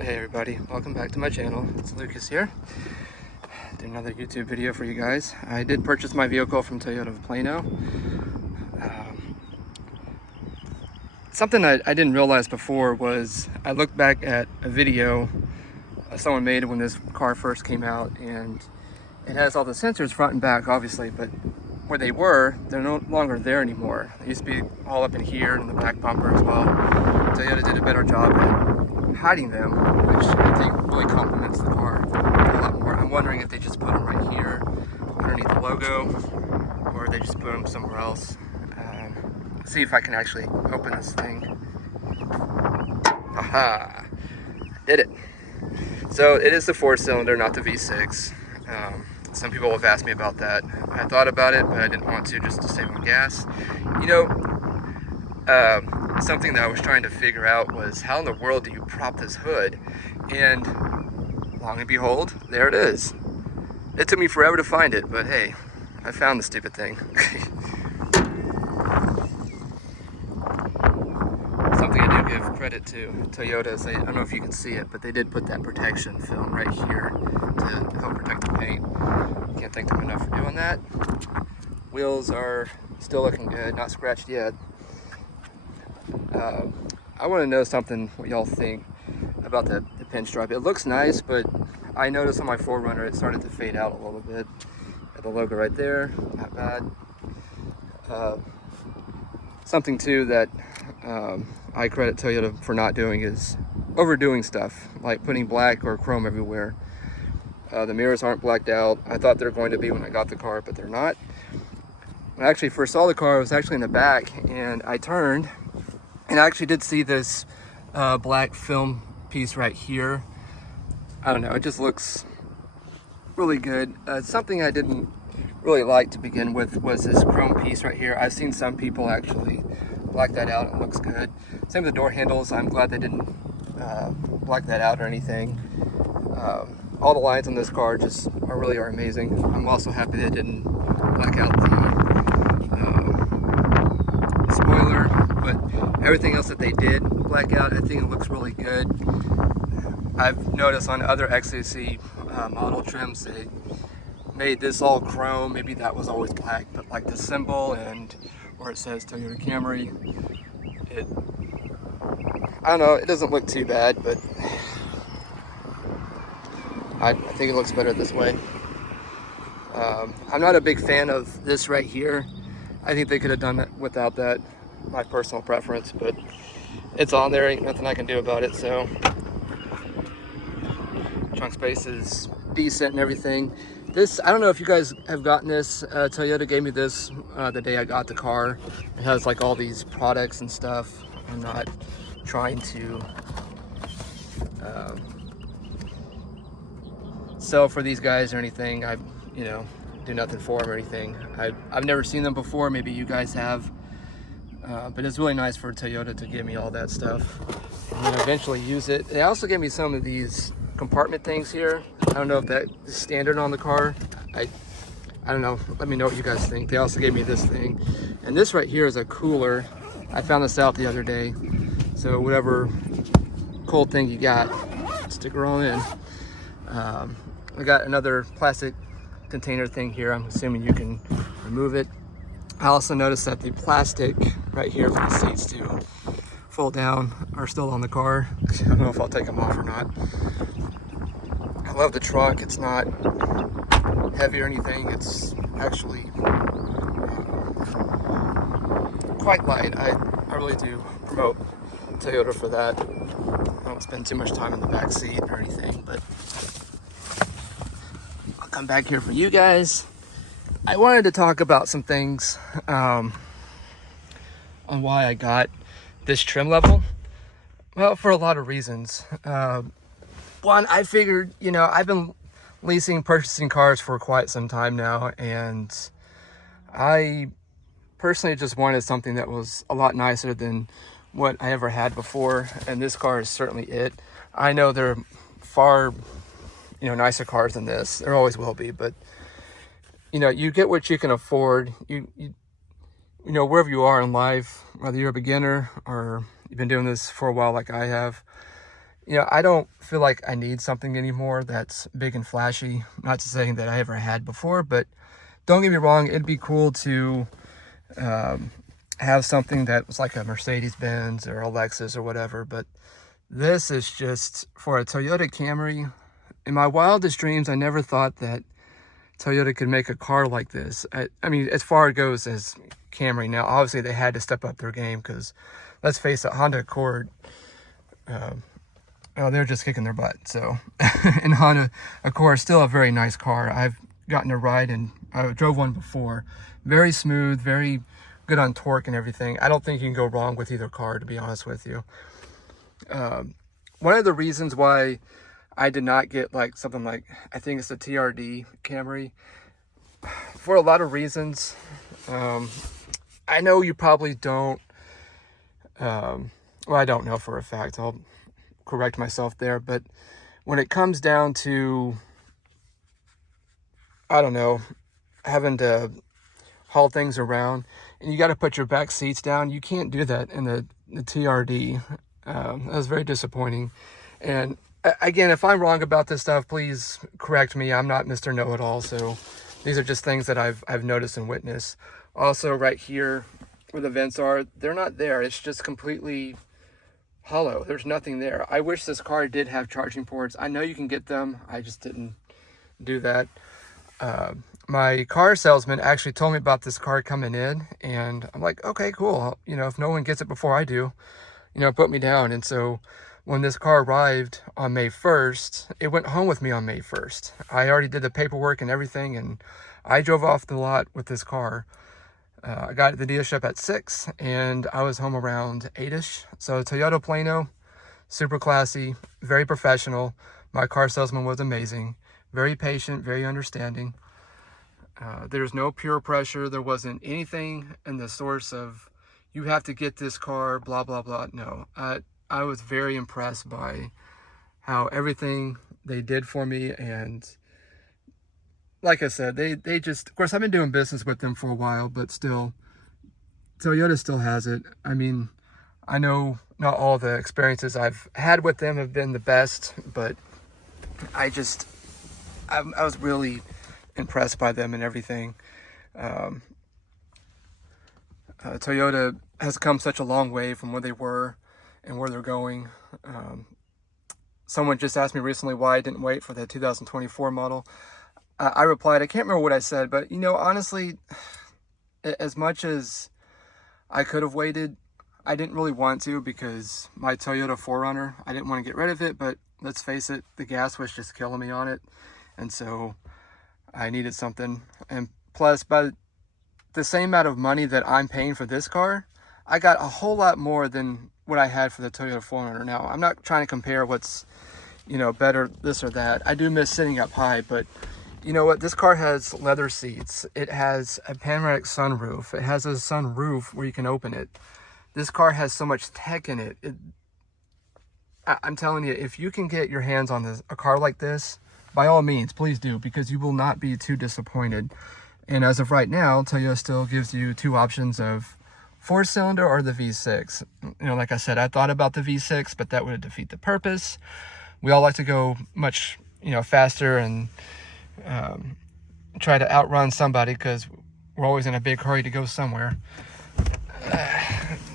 Hey everybody, welcome back to my channel. It's Lucas here. Did another YouTube video for you guys. I did purchase my vehicle from Toyota of Plano. Something I didn't realize before was I looked back at a video someone made when this car first came out, and it has all the sensors front and back obviously, but where they were, they're no longer there anymore. They used to be all up in here and the back bumper as well. Toyota did a better job at hiding them, which I think really complements the car a lot more. I'm wondering if they just put them right here underneath the logo, or they just put them somewhere else. Let's see if I can actually open this thing. Aha! Did it. So it is the 4-cylinder, not the V6. Some people have asked me about that. I thought about it, but I didn't want to, just to save on gas. You know, something that I was trying to figure out was how in the world do you prop this hood? And long and behold, there it is. It took me forever to find it, but hey, I found the stupid thing. Something I do give credit to Toyota is I don't know if you can see it, but they did put that protection film right here to help protect the paint. Can't thank them enough for doing that. Wheels are still looking good, not scratched yet. I want to know something, what y'all think about the pinstripe. It looks nice, but I noticed on my 4Runner it started to fade out a little bit. Got the logo right there, not bad. Something too that I credit Toyota for not doing is overdoing stuff, like putting black or chrome everywhere. The mirrors aren't blacked out. I thought they were going to be when I got the car, but they're not. When I actually first saw the car, I was actually in the back, and I turned, and I actually did see this black film piece right here. I don't know, it just looks really good. Something I didn't really like to begin with was this chrome piece right here. I've seen some people actually black that out, it looks good. Same with the door handles. I'm glad they didn't black that out or anything. All the lines on this car just really are amazing. I'm also happy they didn't black out the spoiler, but everything else that they did black out, I think it looks really good. I've noticed on other XSE model trims, they made this all chrome. Maybe that was always black, but like the symbol and where it says Toyota Camry, I don't know, it doesn't look too bad, but I think it looks better this way. I'm not a big fan of this right here. I think they could have done it without that, my personal preference, but it's on there, ain't nothing I can do about it. So trunk space is decent and everything. This, I don't know if you guys have gotten this. Toyota gave me this the day I got the car. It has like all these products and stuff. I'm not trying to sell for these guys or anything. I, you know, do nothing for them or anything. I've never seen them before. Maybe you guys have, but it's really nice for Toyota to give me all that stuff and then eventually use it. They also gave me some of these compartment things here. I don't know if that is standard on the car. I don't know. Let me know what you guys think. They also gave me this thing, and this right here is a cooler. I found this out the other day. So whatever cold thing you got, stick her on in. I got another plastic container thing here. I'm assuming you can remove it. I also noticed that the plastic right here for the seats to fold down are still on the car. I don't know if I'll take them off or not. I love the truck. It's not heavy or anything. It's actually quite light. I really do promote Toyota for that. I don't spend too much time in the back seat or anything, but I'll come back here for you guys. I wanted to talk about some things on why I got this trim level. Well, for a lot of reasons. One, I figured, you know, I've been purchasing cars for quite some time now, and I personally just wanted something that was a lot nicer than what I ever had before, and this car is certainly it. I know there are far, you know, nicer cars than this. There always will be, but you know, you get what you can afford. You know, wherever you are in life, whether you're a beginner or you've been doing this for a while like I have, you know, I don't feel like I need something anymore that's big and flashy. Not to say that I ever had before, but don't get me wrong, it'd be cool to have something that was like a Mercedes-Benz or a Lexus or whatever, but this is just for a Toyota Camry. In my wildest dreams, I never thought that Toyota could make a car like this. I mean, as far as it goes as Camry. Now, obviously, they had to step up their game because, let's face it, Honda Accord, they're just kicking their butt. So, and Honda Accord is still a very nice car. I've gotten a ride and I drove one before. Very smooth, very good on torque and everything. I don't think you can go wrong with either car, to be honest with you. One of the reasons why I did not get like something like, I think it's the TRD Camry, for a lot of reasons. I know you probably don't, well, I don't know for a fact, I'll correct myself there, but when it comes down to, I don't know, having to haul things around and you got to put your back seats down, you can't do that in the TRD. That was very disappointing. And again, if I'm wrong about this stuff, please correct me. I'm not Mr. Know-It-All, so these are just things that I've noticed and witnessed. Also, right here where the vents are, they're not there. It's just completely hollow. There's nothing there. I wish this car did have charging ports. I know you can get them. I just didn't do that. My car salesman actually told me about this car coming in, and I'm like, okay, cool. You know, if no one gets it before I do, you know, put me down. And so when this car arrived on May 1st, it went home with me on May 1st. I already did the paperwork and everything, and I drove off the lot with this car. I got it at the dealership at 6, and I was home around 8-ish. So Toyota Plano, super classy, very professional. My car salesman was amazing, very patient, very understanding. There's no peer pressure. There wasn't anything in the source of, you have to get this car, blah, blah, blah. No, I was very impressed by how everything they did for me. And like I said, they just, of course, I've been doing business with them for a while, but still, Toyota still has it. I mean, I know not all the experiences I've had with them have been the best, but I was really impressed by them and everything. Toyota has come such a long way from where they were and where they're going. Someone just asked me recently why I didn't wait for the 2024 model. I replied, I can't remember what I said, but you know, honestly, as much as I could have waited, I didn't really want to, because my Toyota 4Runner, I didn't want to get rid of it, but let's face it, the gas was just killing me on it. And so I needed something. And plus, by the same amount of money that I'm paying for this car, I got a whole lot more than what I had for the Toyota 4Runner. Now, I'm not trying to compare what's, you know, better, this or that. I do miss sitting up high, but you know what? This car has leather seats. It has a panoramic sunroof. It has a sunroof where you can open it. This car has so much tech in it. I'm telling you, if you can get your hands on a car like this, by all means, please do, because you will not be too disappointed. And as of right now, Toyota still gives you two options of 4-cylinder or the V6. You know, like I said, I thought about the V6, but that would defeat the purpose. We all like to go much, you know, faster and try to outrun somebody, because we're always in a big hurry to go somewhere.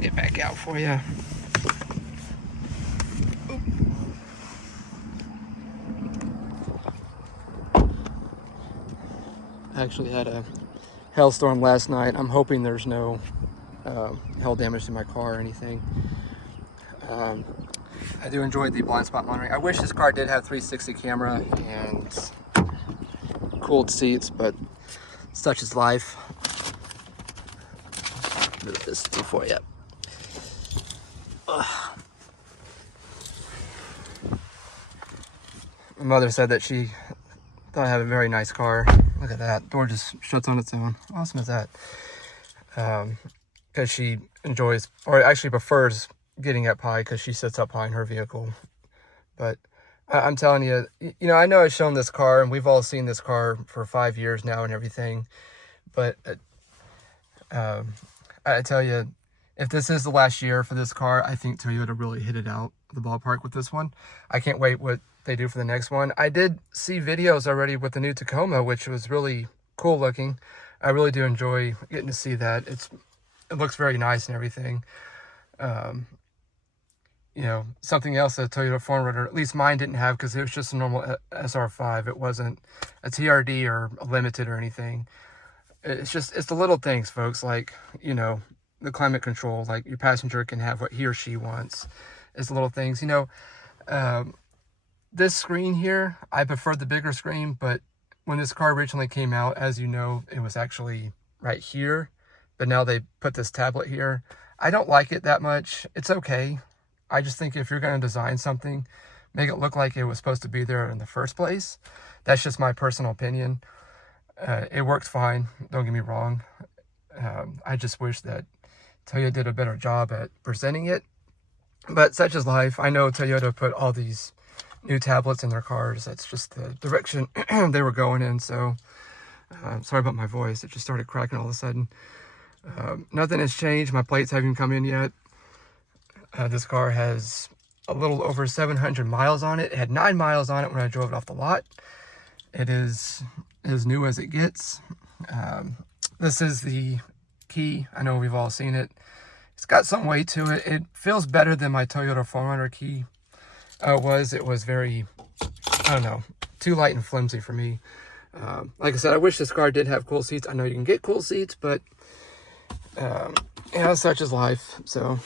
Get back out for you. I actually had a hailstorm last night. I'm hoping there's no hail damage to my car or anything. I do enjoy the blind spot monitoring. I wish this car did have 360 camera and cooled seats, but such is life. Move this for you. Ugh. My mother said that she thought I had a very nice car. Look at that. Door just shuts on its own. How awesome is that? Because she enjoys, or actually prefers, getting up high, because she sits up high in her vehicle. But I'm telling you, you know, I know I've shown this car, and we've all seen this car for 5 years now and everything. But I tell you, if this is the last year for this car, I think Toyota really hit it out the ballpark with this one. I can't wait what they do for the next one. I did see videos already with the new Tacoma, which was really cool looking. I really do enjoy getting to see that. It looks very nice and everything. You know, something else that Toyota 4Runner, at least mine, didn't have, because it was just a normal SR5. It wasn't a TRD or a limited or anything. It's the little things, folks, like, you know, the climate control, like your passenger can have what he or she wants. It's the little things, you know. This screen here, I preferred the bigger screen, but when this car originally came out, as you know, it was actually right here, but now they put this tablet here. I don't like it that much. It's okay. I just think if you're going to design something, make it look like it was supposed to be there in the first place. That's just my personal opinion. It works fine, don't get me wrong. I just wish that Toyota did a better job at presenting it. But such is life. I know Toyota put all these new tablets in their cars. That's just the direction they were going in. So, sorry about my voice. It just started cracking all of a sudden. Nothing has changed. My plates haven't come in yet. This car has a little over 700 miles on it. It had 9 miles on it when I drove it off the lot. It is as new as it gets. This is the key. I know we've all seen it. It's got some weight to it. It feels better than my Toyota 4Runner key was. It was very, I don't know, too light and flimsy for me. Like I said, I wish this car did have cool seats. I know you can get cool seats, but you know, such is life. So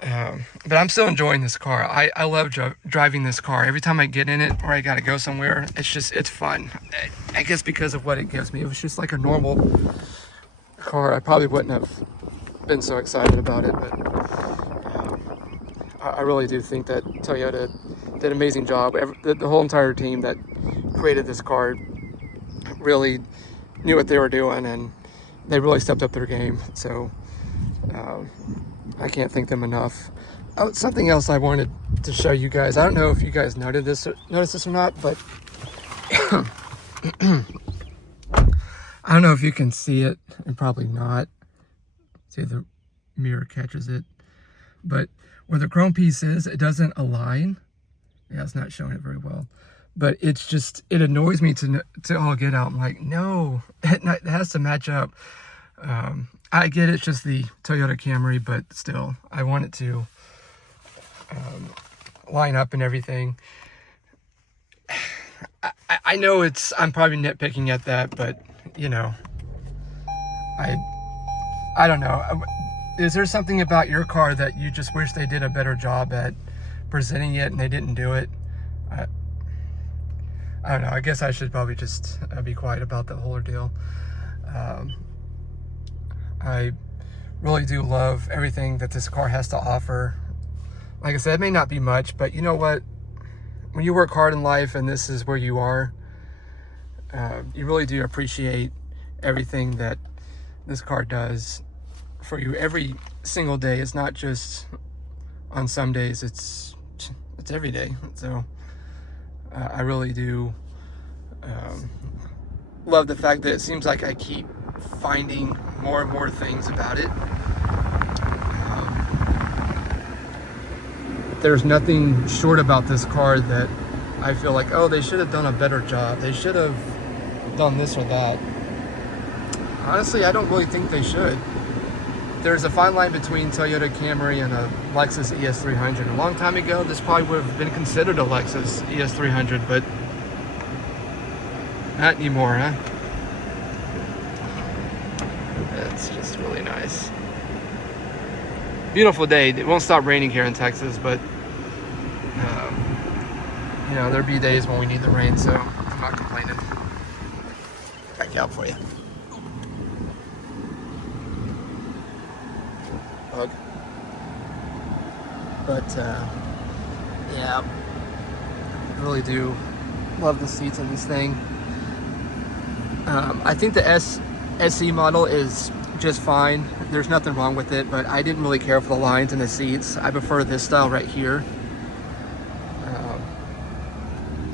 but I'm still enjoying this car. I love driving this car. Every time I get in it or I gotta go somewhere, it's fun. I guess because of what it gives me. It was just like a normal car, I probably wouldn't have been so excited about it, but I really do think that Toyota did an amazing job. The whole entire team that created this car really knew what they were doing, and they really stepped up their game. So I can't thank them enough. Oh, something else I wanted to show you guys. I don't know if you guys noticed this or not, but I don't know if you can see it, and probably not. See, the mirror catches it. But where the chrome piece is, it doesn't align. Yeah, it's not showing it very well. But it's just, it annoys me to all get out. I'm like, no, it has to match up. I get it's just the Toyota Camry, but still, I want it to line up and everything. I know I'm probably nitpicking at that, but you know, I don't know. Is there something about your car that you just wish they did a better job at presenting it and they didn't do it? I don't know. I guess I should probably just be quiet about the whole ordeal. I really do love everything that this car has to offer. Like I said, it may not be much, but you know what? When you work hard in life and this is where you are, you really do appreciate everything that this car does for you every single day. It's not just on some days, it's every day. So I really do love the fact that it seems like I keep finding more and more things about it. There's nothing short about this car that I feel like, oh, they should have done a better job. They should have done this or that. Honestly, I don't really think they should. There's a fine line between Toyota Camry and a Lexus ES300. A long time ago, this probably would have been considered a Lexus ES300, but not anymore, huh? It's just really nice. Beautiful day. It won't stop raining here in Texas, but you know, there'll be days when we need the rain, so I'm not complaining. Back out for you. Bug. But yeah, I really do love the seats in this thing. I think the SE model is just fine. There's nothing wrong with it, but I didn't really care for the lines in the seats. I prefer this style right here.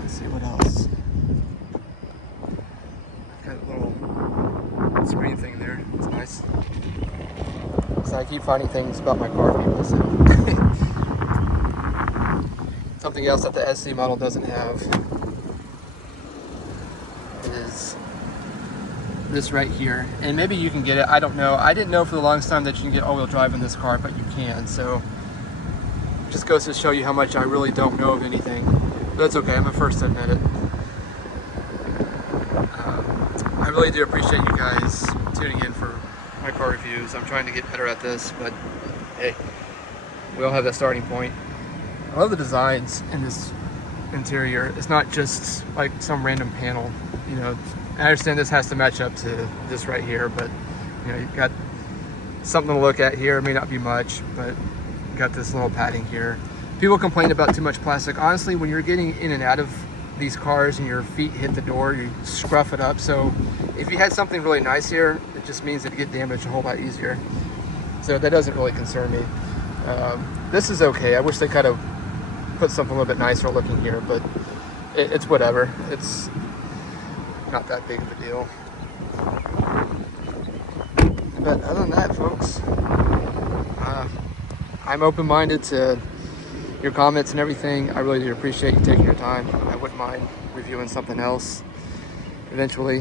Let's see what else. Got a little screen thing there. It's nice. So I keep finding things about my car people to say. Something else that the SE model doesn't have is this right here. And maybe you can get it, I don't know. I didn't know for the longest time that you can get all-wheel drive in this car, but you can. So just goes to show you how much I really don't know of anything. But that's okay, I'm the first to admit it. I really do appreciate you guys tuning in for my car reviews. I'm trying to get better at this, but hey, we all have that starting point. I love the designs in this interior. It's not just like some random panel, you know. I understand this has to match up to this right here, but you know, you've got something to look at here. It may not be much, but you got this little padding here. People complain about too much plastic. Honestly, when you're getting in and out of these cars and your feet hit the door, you scruff it up. So if you had something really nice here, it just means that you get damaged a whole lot easier. So that doesn't really concern me. This is okay. I wish they kind of put something a little bit nicer looking here, but it's whatever. It's not that big of a deal. But other than that, folks, I'm open-minded to your comments and everything. I really do appreciate you taking your time. I wouldn't mind reviewing something else eventually,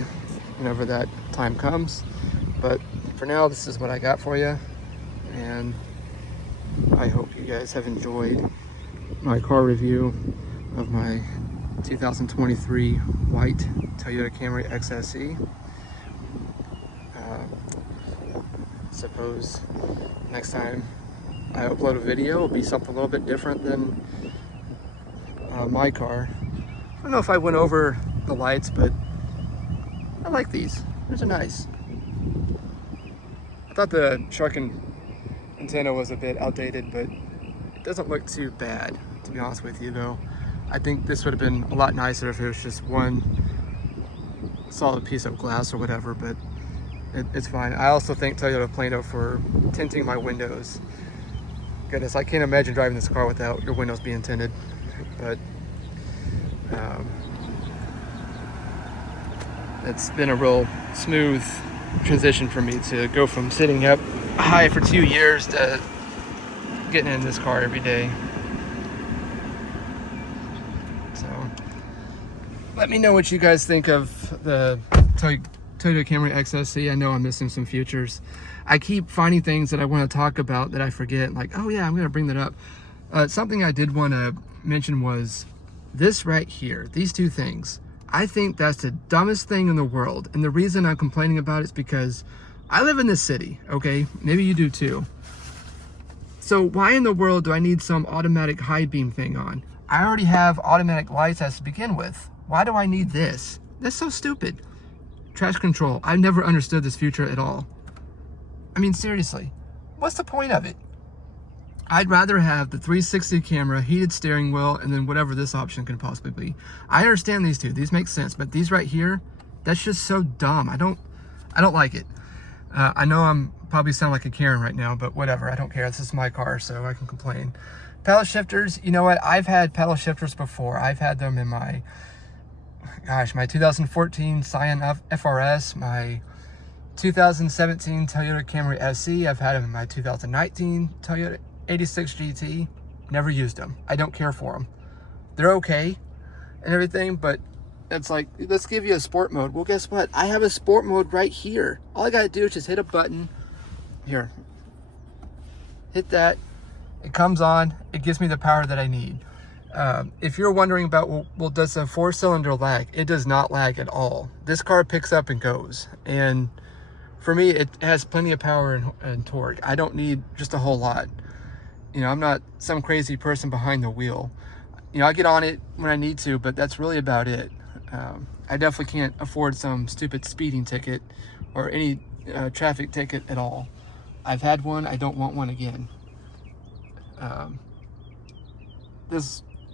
whenever that time comes. But for now, this is what I got for you, and I hope you guys have enjoyed my car review of my 2023 white Toyota Camry XSE. Suppose next time I upload a video, it'll be something a little bit different than my car. I don't know if I went over the lights, but I like these. These are nice. I thought the shark antenna was a bit outdated, but it doesn't look too bad, to be honest with you, though. I think this would have been a lot nicer if it was just one solid piece of glass or whatever, but it's fine. I also thank Toyota Plano for tinting my windows. Goodness, I can't imagine driving this car without your windows being tinted. But it's been a real smooth transition for me to go from sitting up high for 2 years to getting in this car every day. So let me know what you guys think of the Toyota Camry XSE. I know I'm missing some features. I keep finding things that I want to talk about that I forget, like, oh yeah, I'm going to bring that up. Something I did want to mention was this right here, these two things. I think that's the dumbest thing in the world, and the reason I'm complaining about it is because I live in this city, okay? Maybe you do too. So why in the world do I need some automatic high beam thing on? I already have automatic lights as to begin with. Why do I need this? That's so stupid. Trash control. I've never understood this feature at all. I mean, seriously, what's the point of it? I'd rather have the 360 camera, heated steering wheel, and then whatever this option can possibly be. I understand these two, these make sense, but these right here, that's just so dumb. I don't like it. I know I'm probably sound like a Karen right now, but whatever, I don't care. This is my car, so I can complain. Paddle shifters, you know what? I've had paddle shifters before. I've had them in my 2014 Scion FRS, my 2017 Toyota Camry SE. I've had them in my 2019 Toyota 86 GT. Never used them. I don't care for them. They're okay and everything, but it's like, let's give you a sport mode. Well, guess what? I have a sport mode right here. All I gotta do is just hit a button. Here. Hit that. It comes on. It gives me the power that I need. If you're wondering about, well, does a 4-cylinder lag? It does not lag at all. This car picks up and goes. And for me, it has plenty of power and torque. I don't need just a whole lot. You know, I'm not some crazy person behind the wheel. You know, I get on it when I need to, but that's really about it. I definitely can't afford some stupid speeding ticket or any traffic ticket at all. I've had one. I don't want one again.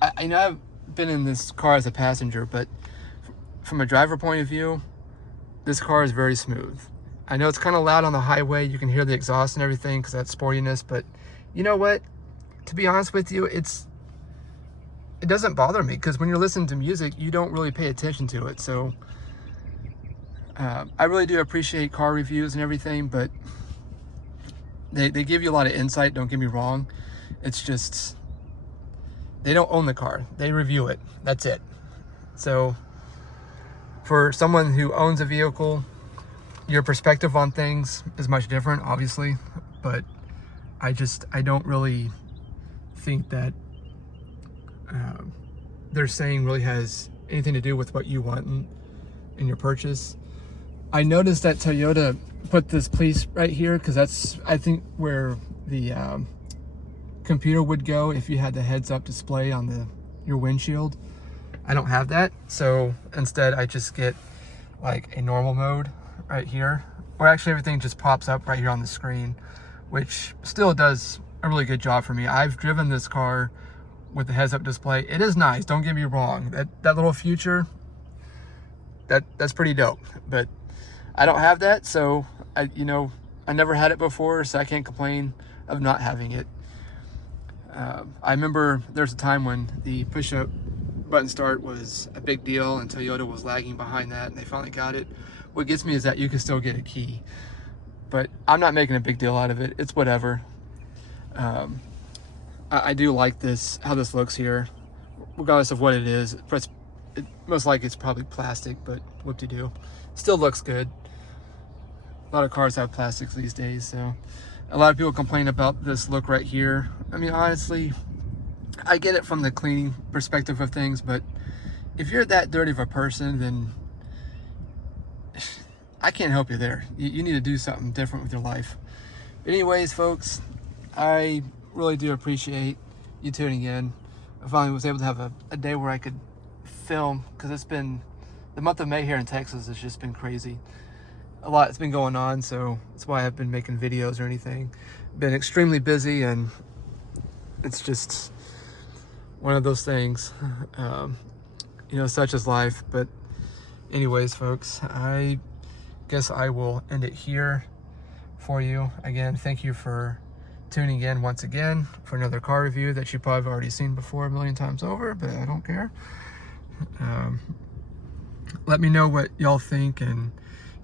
I know I've been in this car as a passenger, but from a driver point of view, this car is very smooth. I know it's kind of loud on the highway. You can hear the exhaust and everything because that's sportiness, but you know what? To be honest with you, it doesn't bother me because when you're listening to music, you don't really pay attention to it. So I really do appreciate car reviews and everything, but they give you a lot of insight, don't get me wrong. It's just, they don't own the car. They review it. That's it. So for someone who owns a vehicle, your perspective on things is much different, obviously, but I don't really think that they're saying really has anything to do with what you want in your purchase. I noticed that Toyota put this police right here because that's, I think, where the computer would go if you had the heads-up display on your windshield. I don't have that, so instead I just get like a normal mode right here, where actually everything just pops up right here on the screen, which still does a really good job for me. I've driven this car with the heads-up display. It is nice, don't get me wrong. That little feature, that's pretty dope, but I don't have that, so I never had it before, so I can't complain of not having it. I remember there's a time when the push-up button start was a big deal and Toyota was lagging behind that, and they finally got it. What gets me is that you can still get a key, but I'm not making a big deal out of it. It's whatever. I do like this, how this looks here, regardless of what it is. Most likely it's probably plastic, but whoop-de-doo. Still looks good. A lot of cars have plastics these days, so a lot of people complain about this look right here. I mean, honestly, I get it from the cleaning perspective of things, but if you're that dirty of a person, then I can't help you there. You need to do something different with your life. But anyways, folks, I really do appreciate you tuning in. I finally was able to have a day where I could film, because it's been, the month of May here in Texas has just been crazy. A lot has been going on, so that's why I haven't been making videos or anything. Been extremely busy, and it's just one of those things, such is life. But anyways, folks, I guess I will end it here for you. Again, thank you for tuning in once again for another car review that you probably have already seen before a million times over, but I don't care. Let me know what y'all think, and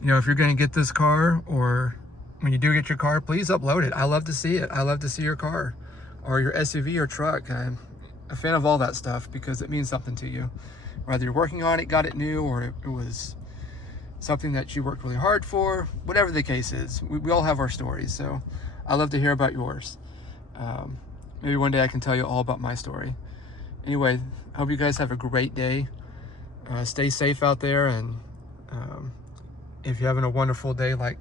if you're going to get this car, or when you do get your car, please upload it. I love to see it. I love to see your car or your SUV or truck. I'm a fan of all that stuff because it means something to you. Whether you're working on it, got it new, or it was something that you worked really hard for, whatever the case is, we all have our stories. So I love to hear about yours. Maybe one day I can tell you all about my story. Anyway, I hope you guys have a great day. Stay safe out there, and if you're having a wonderful day like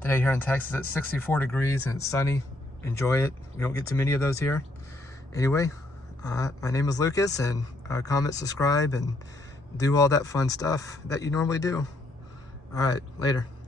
today here in Texas, it's 64 degrees and it's sunny, enjoy it. We don't get too many of those here. Anyway, my name is Lucas, and comment, subscribe, and do all that fun stuff that you normally do. All right, later.